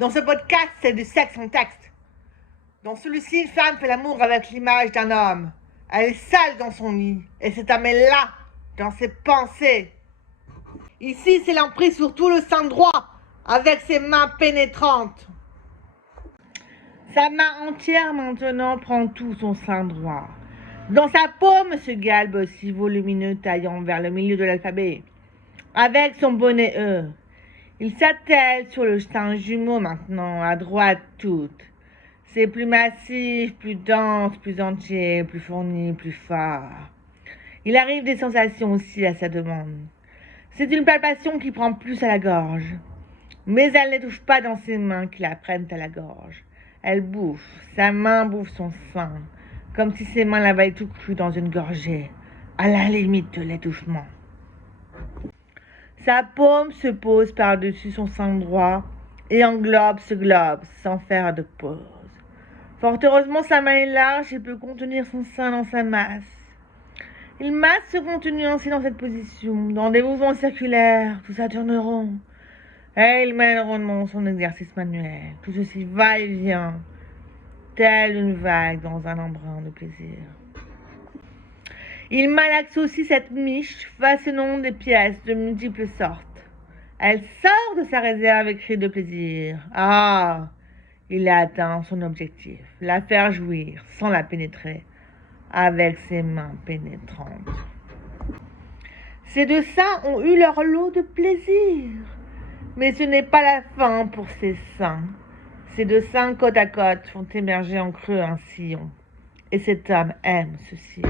Dans ce podcast, c'est du sexe en texte. Dans celui-ci, une femme fait l'amour avec l'image d'un homme. Elle est sale dans son lit, et cet homme est là, dans ses pensées. Ici, c'est l'emprise sur tout le sein droit, avec ses mains pénétrantes. Sa main entière maintenant prend tout son sein droit. Dans sa paume, ce galbe aussi volumineux taillant vers le milieu de l'alphabet, avec son bonnet E. Il s'attelle sur le sein jumeau maintenant, à droite toute. C'est plus massif, plus dense, plus entier, plus fourni, plus fort. Il arrive des sensations aussi à sa demande. C'est une palpation qui prend plus à la gorge. Mais elle ne touche pas dans ses mains qui la prennent à la gorge. Elle bouffe, sa main bouffe son sein, comme si ses mains l'avaient tout cru dans une gorgée, à la limite de l'étouffement. Sa paume se pose par-dessus son sein droit et englobe ce globe sans faire de pause. Fort heureusement, sa main est large et peut contenir son sein dans sa masse. Il masse ce contenu ainsi dans cette position, dans des mouvements circulaires, tout ça tourne rond. Et il mène rondement son exercice manuel. Tout ceci va et vient, telle une vague dans un embrun de plaisir. Il malaxe aussi cette miche, façonnant des pièces de multiples sortes. Elle sort de sa réserve et crie de plaisir. Ah, il a atteint son objectif, la faire jouir sans la pénétrer, avec ses mains pénétrantes. Ces deux seins ont eu leur lot de plaisir. Mais ce n'est pas la fin pour ces seins. Ces deux seins côte à côte font émerger en creux un sillon. Et cet homme aime ce sillon.